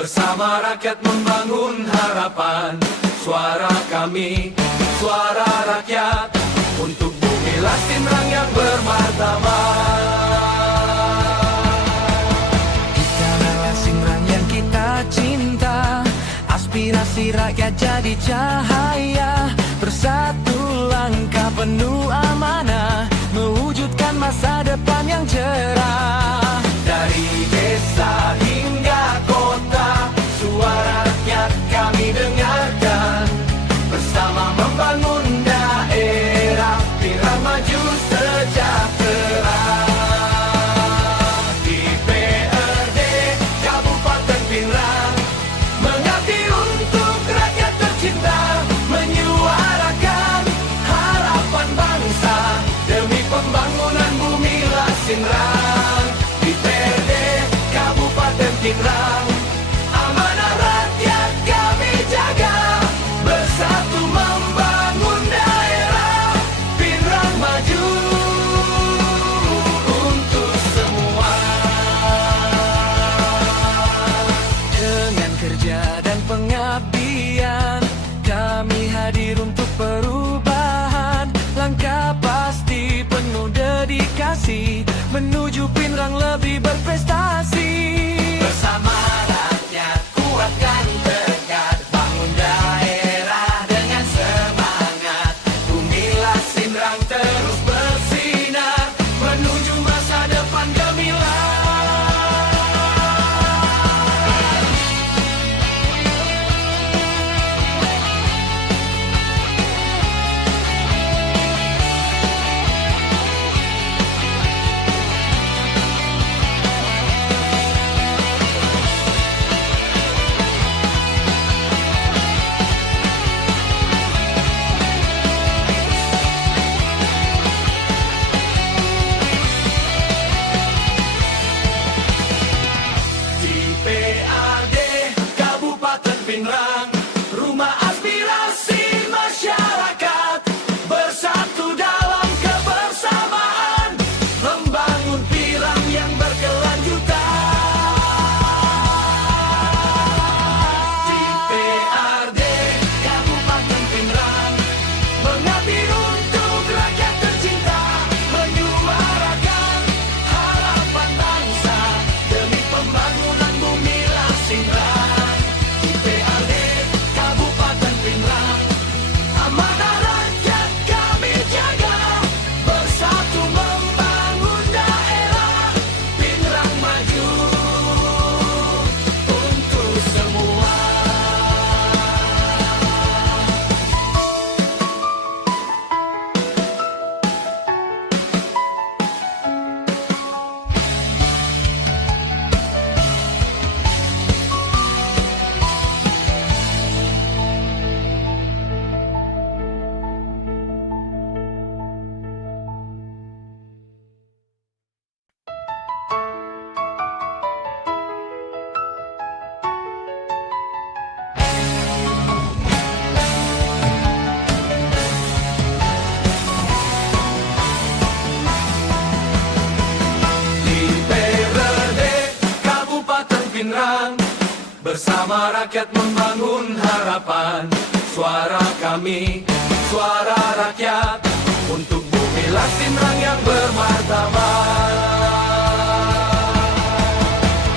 Bersama rakyat membangun harapan. Suara kami, suara rakyat, untuk bumi Lasinrang yang bermartabat. Itulah Lasinrang yang kita cinta, aspirasi rakyat jadi cahaya. Bersatu langkah penuh amanah, mewujudkan masa depan yang cerah. Dari desa hingga kota, suara rakyat kami dengarkan. Bersama membangun daerah, Pinrang maju sejahtera. Di PRD Kabupaten Pinrang, mengabdi untuk rakyat tercinta, menyuarakan harapan bangsa demi pembangunan bumi Lasinrang. Di PRD Kabupaten Pinrang, amanah rakyat kami jaga. Bersatu membangun daerah, Pinrang maju untuk semua. Dengan kerja dan pengabdian, kami hadir untuk perubahan. Langkah pasti penuh dedikasi, menuju Pinrang lebih berprestasi. Bersama rakyat kuatkan tekad, bangun daerah dengan semangat. Bumi Lasinrang terus bersinar, menuju masa depan gemilang. Di PAD Kabupaten Pinrang, rumah aspirasi masyarakat, bersatu dalam kebersamaan, membangun Pinrang yang berkelanjutan. Di PRD Kabupaten Pinrang, mengabdi untuk rakyat tercinta, menyuarakan harapan bangsa demi pembangunan bumi Lasinrang. Di PRD Kabupaten Pinrang, amanah rakyat kami jaga. Bersatu membangun daerah, Pinrang maju untuk semua. Di PRD Kabupaten Pinrang, bersama rakyat membangun harapan. Suara kami, suara rakyat, untuk bumi Lasinrang yang bermartabat.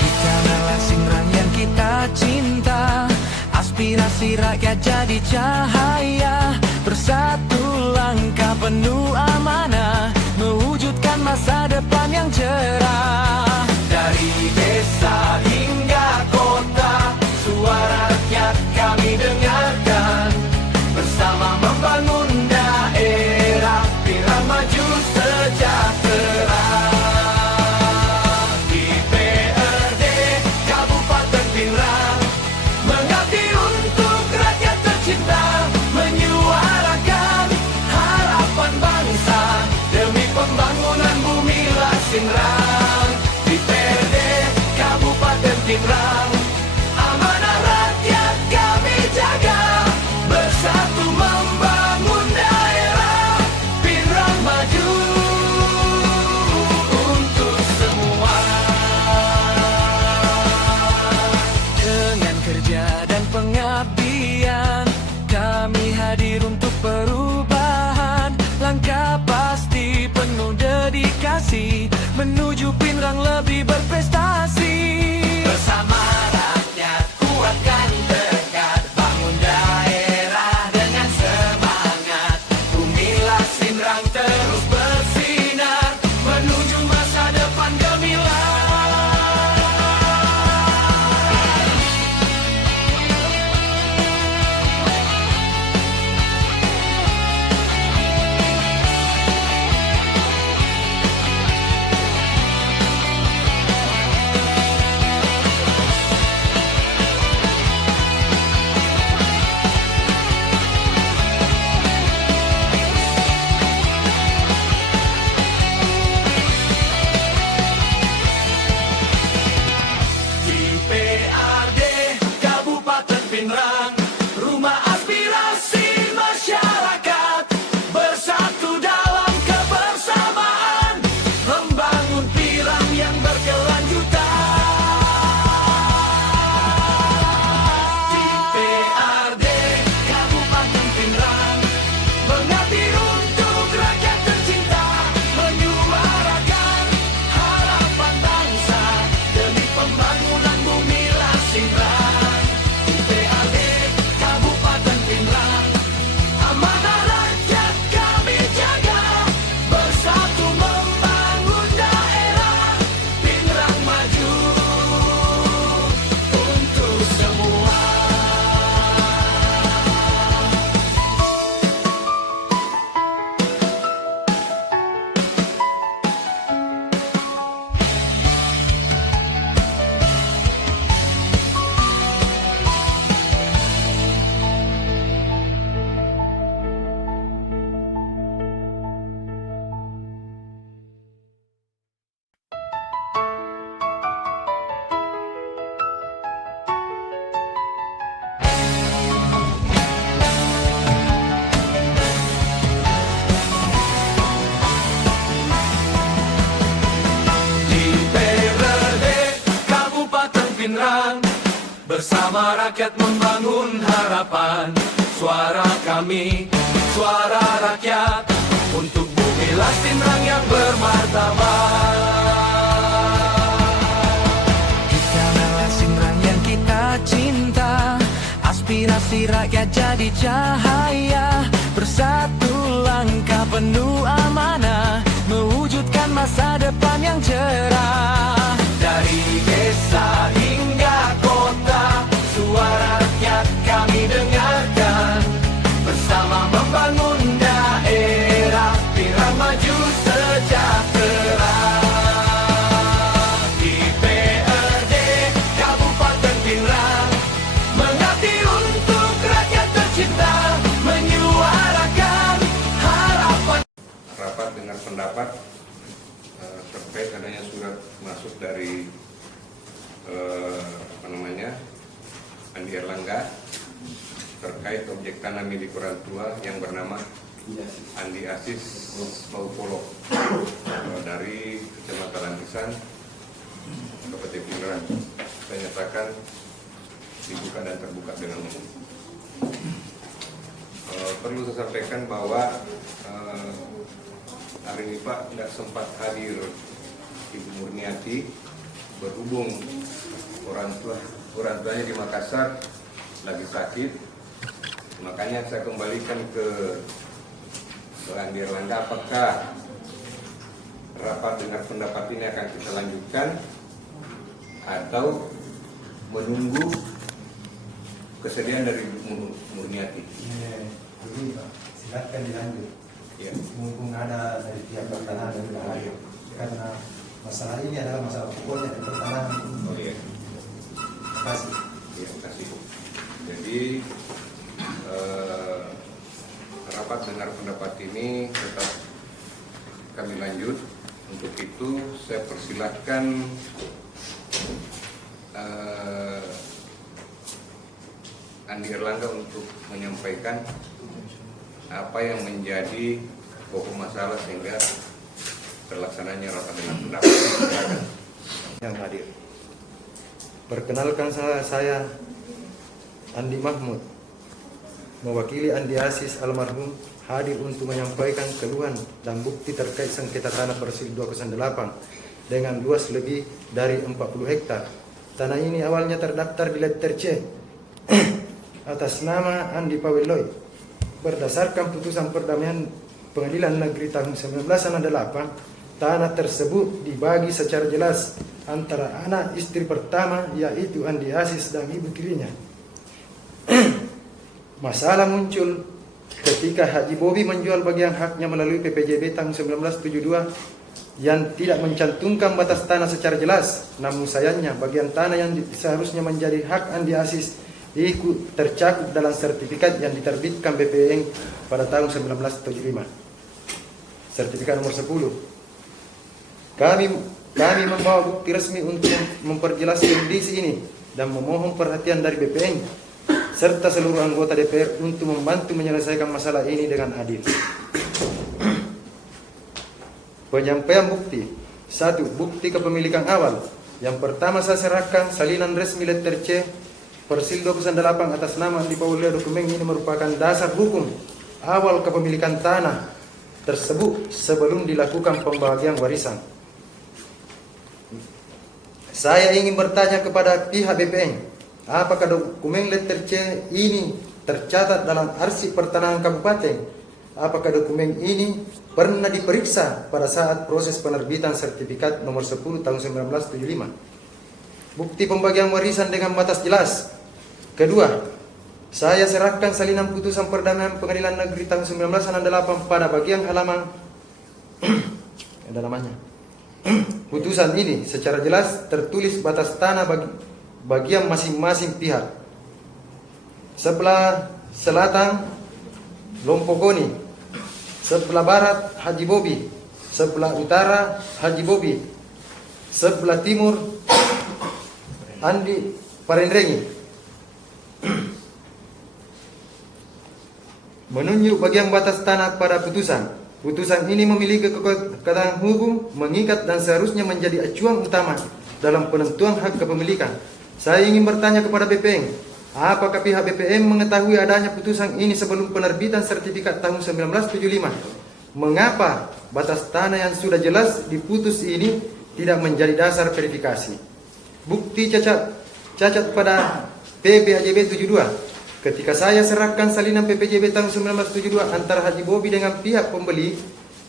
Itulah Lasinrang yang kita cinta, aspirasi rakyat jadi cahaya. Bersatu langkah penuh amanah, mewujudkan masa depan yang cerah. Dari desa hingga kota, suara rakyat kami dengarkan. Bersama membangun daerah, Pinrang maju sejahtera. Di PRD Kabupaten Pinrang, mengabdi untuk rakyat tercinta, menyuarakan harapan bangsa demi pembangunan bumi Lasinrang. Di PRD Kabupaten Pinrang, amanah rakyat kami jaga. Bersatu membangun daerah, Pinrang maju untuk semua. menuju Pinrang lebih berprestasi. Bersama rakyat kuatkan tekad, bangun daerah dengan semangat. Bumilah Pinrang terus bersinar, menuju masa depan gemilang. DPRD Kabupaten Pinrang, rumah aspirasi masyarakat, bersatu dalam kebersamaan, membangun Pinrang yang berkelanjutan. DPRD Kabupaten Pinrang, mengabdi untuk rakyat tercinta, menyuarakan harapan bangsa demi pembangunan Bumilah Pinrang. DPRD Kabupaten Pinrang, amanah rakyat kami jaga, bersatu membangun daerah, Pinrang maju untuk semua. DPRD Kabupaten Pinrang, bersama rakyat membangun harapan. Suara kami, suara rakyat, untuk Bumilah Pinrang yang bermartabat. Kita adalah Pinrang yang kita cinta, aspirasi rakyat jadi cahaya, bersatu langkah penuh amanah, mewujudkan masa depan yang cerah. Dari desa hingga kota, suara rakyat kami dengarkan, bersama membangun daerah, Pinrang maju sejahtera. DPRD Kabupaten Pinrang, mengabdi untuk rakyat tercinta, menyuarakan harapan. Rapat dengar pendapat terkait adanya surat masuk dari Andi Erlangga terkait objek tanah milik orang tua yang bernama Andi Asis Maupolo dari Kecamatan Lantisan, Kabupaten Pinrang. Saya nyatakan dibuka dan terbuka dengan umum. Perlu saya sampaikan bahwa hari ini Pak tidak sempat hadir Ibu Murniati, berhubung orang tuanya di Makassar lagi sakit, makanya saya kembalikan ke Andi Erlangga. Apakah rapat dengar pendapat ini akan kita lanjutkan atau menunggu kesediaan dari Ibu Murniati? Jadi silakan dilanjut. Ya. Mumpung ada dari pihak pertanahan dan lain, karena masalah ini adalah masalah pokoknya dari pertanahan. Oh iya. Terima kasih. Ya, terima kasih. Jadi rapat dengar pendapat ini tetap kami lanjut. Untuk itu saya persilahkan Andi Erlangga untuk menyampaikan apa yang menjadi pokok masalah sehingga terlaksananya rapat dengar pendapat. Yang hadir. Perkenalkan saya Andi Mahmud, mewakili Andi Asis almarhum, hadir untuk menyampaikan keluhan dan bukti terkait sengketa tanah Persil 208 dengan luas lebih dari 40 hektar. Tanah ini awalnya terdaftar di letter C atas nama Andi Paweloy. Berdasarkan putusan perdamaian Pengadilan Negeri tahun 1968, tanah tersebut dibagi secara jelas antara anak istri pertama yaitu Andi Aziz dan ibu tirinya. Masalah muncul ketika Haji Bobi menjual bagian haknya melalui PPJB tahun 1972 yang tidak mencantumkan batas tanah secara jelas. Namun sayangnya bagian tanah yang seharusnya menjadi hak Andi Aziz ikut tercakup dalam sertifikat yang diterbitkan BPN pada tahun 1975. Sertifikat nomor 10. Kami membawa bukti resmi untuk memperjelas kondisi ini dan memohon perhatian dari BPN serta seluruh anggota DPR untuk membantu menyelesaikan masalah ini dengan adil. Penyampaian bukti. 1. Bukti kepemilikan awal. Yang pertama saya serahkan salinan resmi letter C Persil 208 atas nama Andi Paweloy. Dokumen ini merupakan dasar hukum awal kepemilikan tanah tersebut sebelum dilakukan pembagian warisan. Saya ingin bertanya kepada pihak BPN, apakah dokumen letter C ini tercatat dalam arsip pertanahan kabupaten? Apakah dokumen ini pernah diperiksa pada saat proses penerbitan sertifikat nomor 10 tahun 1975? Bukti pembagian warisan dengan batas jelas. Kedua, saya serahkan salinan putusan perdamaian Pengadilan Negeri tahun 1968 pada bagian halaman ada namanya. Putusan ini secara jelas tertulis batas tanah bagian masing-masing pihak. Sebelah selatan Lompokoni, sebelah barat Haji Bobi, sebelah utara Haji Bobi, sebelah timur Andi Parendrengi. Menunjuk bagian batas tanah pada putusan. Putusan ini memiliki kekuatan hukum mengikat dan seharusnya menjadi acuan utama dalam penentuan hak kepemilikan. Saya ingin bertanya kepada BPN, apakah pihak BPN mengetahui adanya putusan ini sebelum penerbitan sertifikat tahun 1975? Mengapa batas tanah yang sudah jelas diputus ini tidak menjadi dasar verifikasi? Bukti cacat pada PPJB 72. Ketika saya serahkan salinan PPJB tahun 1972 antara Haji Bobi dengan pihak pembeli,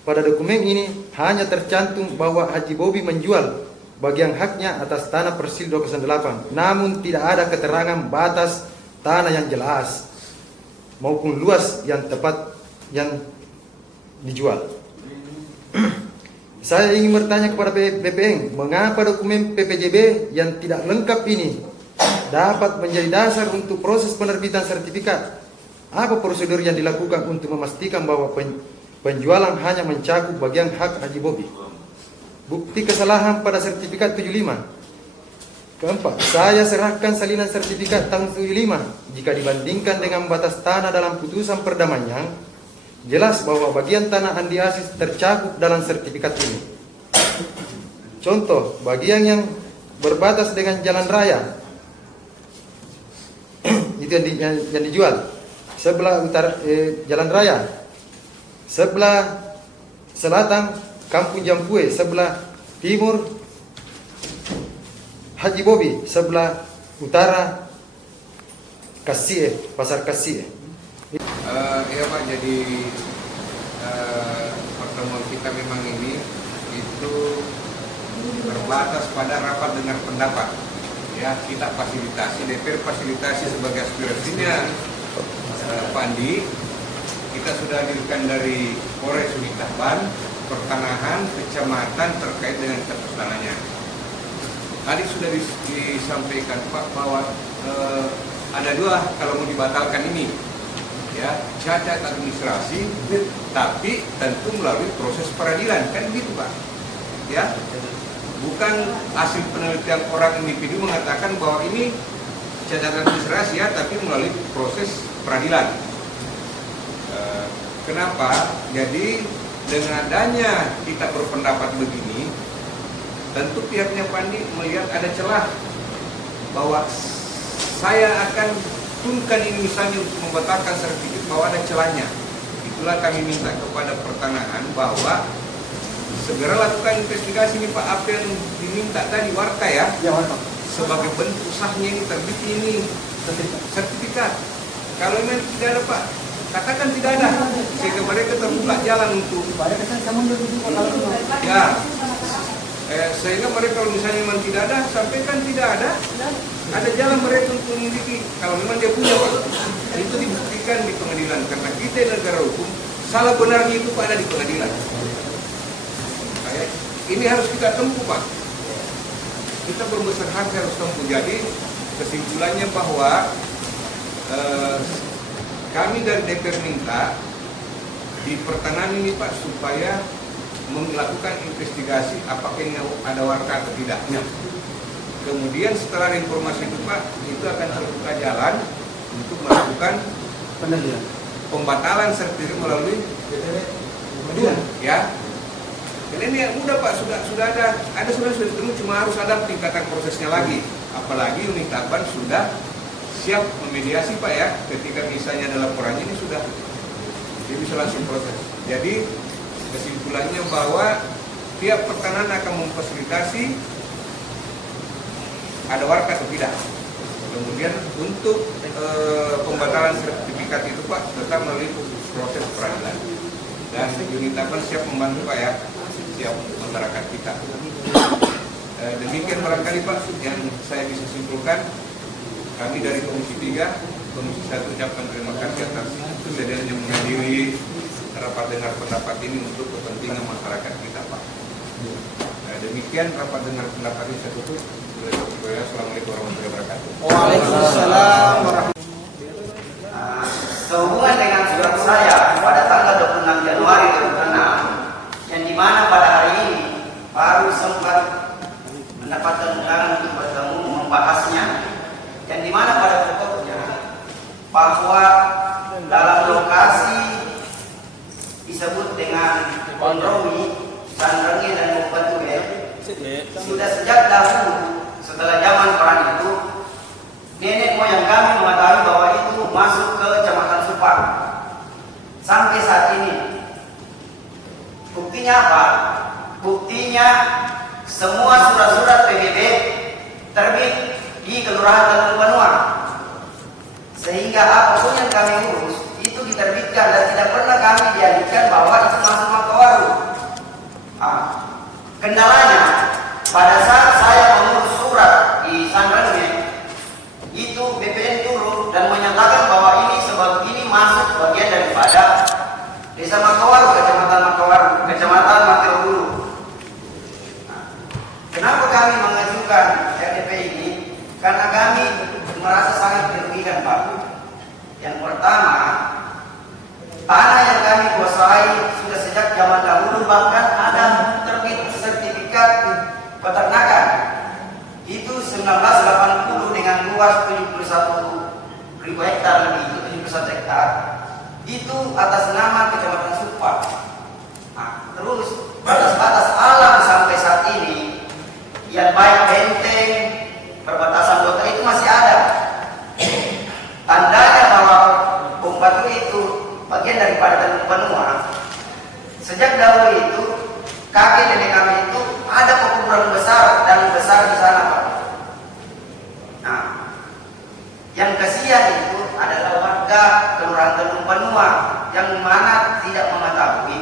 pada dokumen ini hanya tercantum bahwa Haji Bobi menjual bagian haknya atas tanah Persil 208. Namun tidak ada keterangan batas tanah yang jelas maupun luas yang tepat yang dijual. Saya ingin bertanya kepada BPN, mengapa dokumen PPJB yang tidak lengkap ini dapat menjadi dasar untuk proses penerbitan sertifikat? Apa prosedur yang dilakukan untuk memastikan bahwa penjualan hanya mencakup bagian hak Haji Bobi? Bukti kesalahan pada sertifikat 75. Keempat, saya serahkan salinan sertifikat tahun 75. Jika dibandingkan dengan batas tanah dalam putusan perdamaian, jelas bahwa bagian tanah Andi Aziz tercakup dalam sertifikat ini. Contoh, bagian yang berbatas dengan jalan raya itu yang dijual. Sebelah utara jalan raya, sebelah selatan Kampung Jampue, sebelah timur Haji Bobi, sebelah utara Kasie, Pasar Kasie. Ya Pak, jadi pertemuan kita memang ini itu terbatas pada rapat dengar pendapat. Ya, kita fasilitasi, DPR fasilitasi sebagai aspirasinya Pak Andi. Kita sudah hadirkan dari Polres Sudirman, pertanahan, kecamatan terkait dengan status tanahnya. Tadi sudah disampaikan Pak bahwa ada dua kalau mau dibatalkan ini, ya, cacat administrasi, tapi tentu melalui proses peradilan, kan begitu Pak, ya. Bukan hasil penelitian orang individu mengatakan bahwa ini cacat administrasi ya, tapi melalui proses peradilan. Kenapa? Jadi dengan adanya kita berpendapat begini, tentu pihaknya Pandi melihat ada celah bahwa saya akan tunkan ini misalnya untuk membatalkan sertifikat bahwa ada celahnya. Itulah kami minta kepada pertanahan bahwa segera lakukan investigasi nih Pak, apa yang diminta tadi warta ya, sebagai bentuk sahnya ini terbit ini sertifikat. Kalau memang tidak ada Pak, katakan tidak ada, sehingga mereka terbuka jalan untuk ya, sehingga mereka kalau misalnya memang tidak ada, sampaikan tidak ada jalan mereka untuk memiliki. Kalau memang dia punya Pak, itu dibuktikan di pengadilan, karena kita negara hukum, salah benarnya itu Pak ada di pengadilan. Ini harus kita tempuh Pak, kita berbesar hati harus tempuh. Jadi kesimpulannya bahwa kami dari DPR minta di pertengahan ini Pak, supaya melakukan investigasi apakah ini ada warta atau tidak. Kemudian setelah informasi itu Pak, itu akan terbuka jalan untuk melakukan pembatalan sertifikat melalui ya. Dan ini yang mudah Pak, sudah ada sudah ditemu, cuma harus ada tingkatan prosesnya lagi. Apalagi unit Taban sudah siap memediasi Pak ya, ketika misalnya ada laporannya ini sudah, dia bisa langsung proses. Jadi kesimpulannya bahwa pihak pertanahan akan memfasilitasi ada warta atau tidak. Kemudian untuk pembatalan sertifikat itu Pak tetap melalui proses peradilan. Dan unit Taban siap membantu Pak ya, siap masyarakat kita. Demikian barangkali Pak yang saya bisa simpulkan. Kami dari Komisi 3, Komisi 1 ucapkan terima kasih atas kesediaan yang menghadiri rapat dengar pendapat ini untuk kepentingan masyarakat kita Pak. Demikian rapat dengar pendapat ini saya tutup. Assalamualaikum warahmatullahi wabarakatuh. Waalaikumsalam warahmatullahi wabarakatuh. Sehubungan dengan surat saya pada tanggal 26 Januari 2006, yang dimana pada hari ini baru sempat mendapatkan undangan untuk bertemu membahasnya, yang dimana pada pokoknya bahwa dalam lokasi disebut dengan Pondromi, Sandrengi dan Bukbatuwe sudah sejak dahulu setelah zaman perang itu, nenek moyang kami mengetahui bahwa itu masuk ke Kecamatan Supar. Sampai saat ini, buktinya apa? Buktinya semua surat-surat PBB terbit di Kelurahan Teluk Benua, sehingga apapun yang kami urus itu diterbitkan dan tidak pernah kami dialihkan bahwa itu masuk Makawaru. Kendalanya pada saat saya mengurus surat di Sandrengi, itu BPN turun dan menyatakan bahwa ini masuk bagian daripada Desa Makawaru, Kecamatan Matirobulu. Kenapa kami mengajukan RDP ini? Karena kami merasa sangat dirugikan Pak. Yang pertama, tanah yang kami kuasai sudah sejak zaman dahulu, bahkan ada terbit sertifikat peternakan. Itu 1980 dengan luas 71.000 hektar lebih, 71 hektar. Itu atas nama Kecamatan Supar. Terus batas-batas alam sampai saat ini, yang baik benteng, perbatasan kota itu masih ada. Tandanya bahwa Bukbatu itu bagian daripada Teluk Benua. Sejak dahulu itu, kakek nenek kami itu ada pekuburan besar dan besar di sana Pak. Nah, yang kasihan itu adalah warga Kelurahan Teluk Benua yang mana tidak mengetahui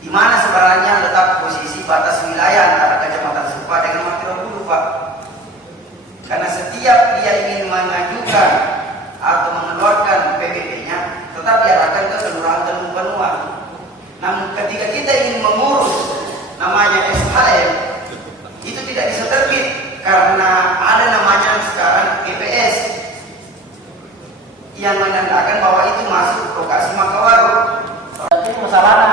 di mana sebenarnya letak posisi batas wilayah antara Kecamatan Supar dengan Matirobulu Pak. Karena setiap dia ingin mengajukan atau mengeluarkan PBB-nya, tetap diarahkan ke Kelurahan Teluk Benua. Namun ketika kita ingin mengurus namanya SHM, itu tidak bisa terbit karena ada namanya sekarang GPS yang menandakan bahwa itu masuk lokasi Makawaru. Itu masalahnya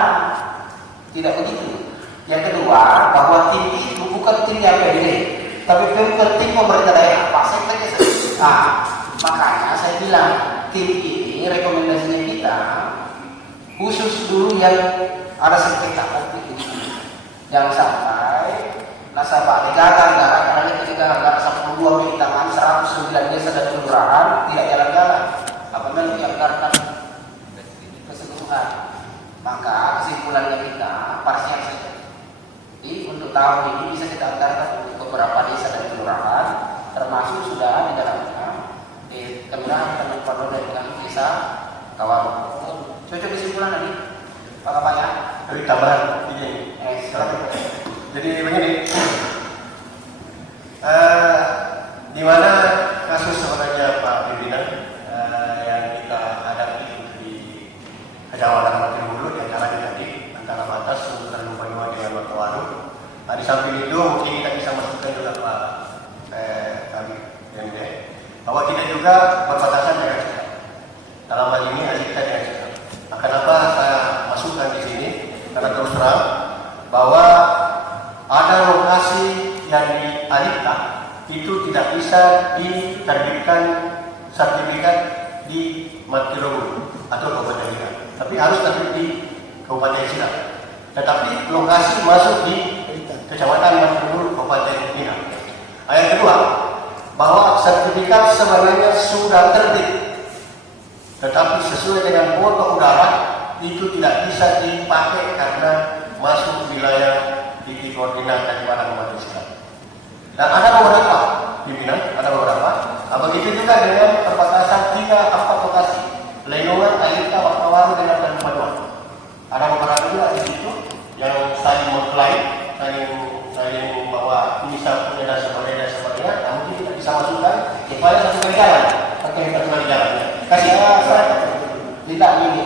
tidak begitu. Yang kedua, bahwa tim itu bukan tim yang PBB, tapi tim pemerintah daerah. Pak Sekretariat. Makanya saya bilang tim ini rekomendasinya kita khusus dulu yang ada sertifikat ini. Jangan sampai nasabah negara negara 12 di tangan 109 desa dan kelurahan tidak jalan-jalan. Apabila dianggarkan keseluruhan, maka kesimpulannya kita parsial saja. tahun ini bisa kita antarkan untuk beberapa desa dan kelurahan, termasuk sudah di dalamnya di kelurahan dan Pondok dan desa Kawaru. Cocok kesimpulan tadi, Pak Kapak ya? Dari tambahan ini. Silakan. Jadi begini, di mana kasus sebenarnya Pak pimpinan yang kita hadapi di Kecamatan Mati Hulu di antaranya tadi antara batas Sultan Lumbanua dengan Makawaru. Di samping itu mungkin kita bisa masukkan juga Pak kami yang bahwa kita juga berbatasan dengan Cina. Dalam hal ini kita dengan Cina. Kenapa saya masukkan di sini? Karena terus terang bahwa ada lokasi yang di Alita itu tidak bisa diterbitkan sertifikat di Matirogo atau Kabupaten Mina, tapi harus terbit di Kabupaten Sina. Tetapi lokasi masuk di Kecamatan Matirogo, Kabupaten Mina. Yang kedua, bahwa sertifikat sebenarnya sudah terbit, tetapi sesuai dengan foto udara itu tidak bisa dipakai karena masuk wilayah titik koordinat daripada Kabupaten Sina. Dan ada beberapa pimpinan, ada beberapa. Begitu juga dengan perbatasan 3-4 lokasi, Lenongan, Alita, Makawaru dengan Tanjung Paduan. Ada beberapa juga di situ yang saling mengklaim, saling bahwa ini satu dan sebagainya. Namun kita bisa masukkan supaya satu kali jalan, pakai satu kali jalan. Kasih tidak ini